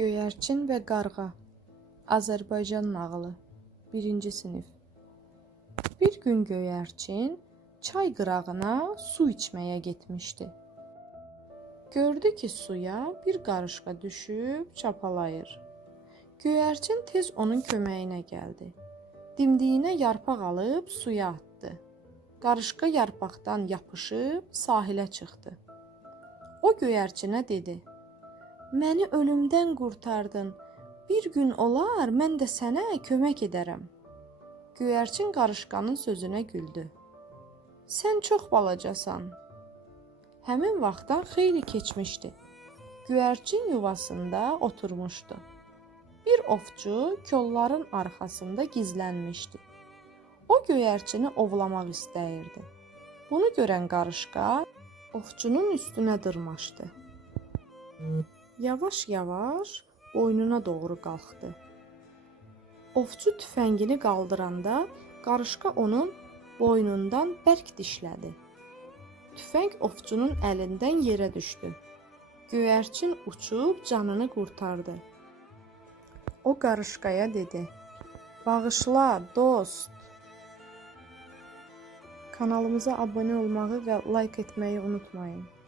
Göyərçin və Qarğa Azərbaycan nağılı 1-ci sinif Bir gün göyərçin çay qırağına su içməyə getmişdi. Gördü ki, suya bir qarışqa düşüb çapalayır. Göyərçin tez onun köməyinə gəldi. Dimdiyinə yarpaq alıb suya atdı. Qarışqa yarpaqdan yapışıb sahilə çıxdı. O göyərçinə dedi: Məni ölümdən qurtardın. Bir gün olar mən də sənə kömək edərəm. Göyərçin qarışqanın sözünə güldü. Sən çox balacasan. Həmin vaxtdan xeyli keçmişdi. Göyərçin yuvasında oturmuşdu. Bir ovçu kolların arxasında gizlənmişdi. O göyərçini ovlamaq istəyirdi. Bunu görən qarışqa ovçunun üstünə dırmaşdı. Yavaş-yavaş boynuna doğru qalxdı. Ovçu tüfəngini qaldıranda qarışqa onun boynundan bərk dişlədi. Tüfəng ovçunun əlindən yerə düşdü. Göyərçin uçub canını qurtardı. O qarışqaya dedi: "Bağışla, dost." Kanalımıza abunə olmağı və like etməyi unutmayın.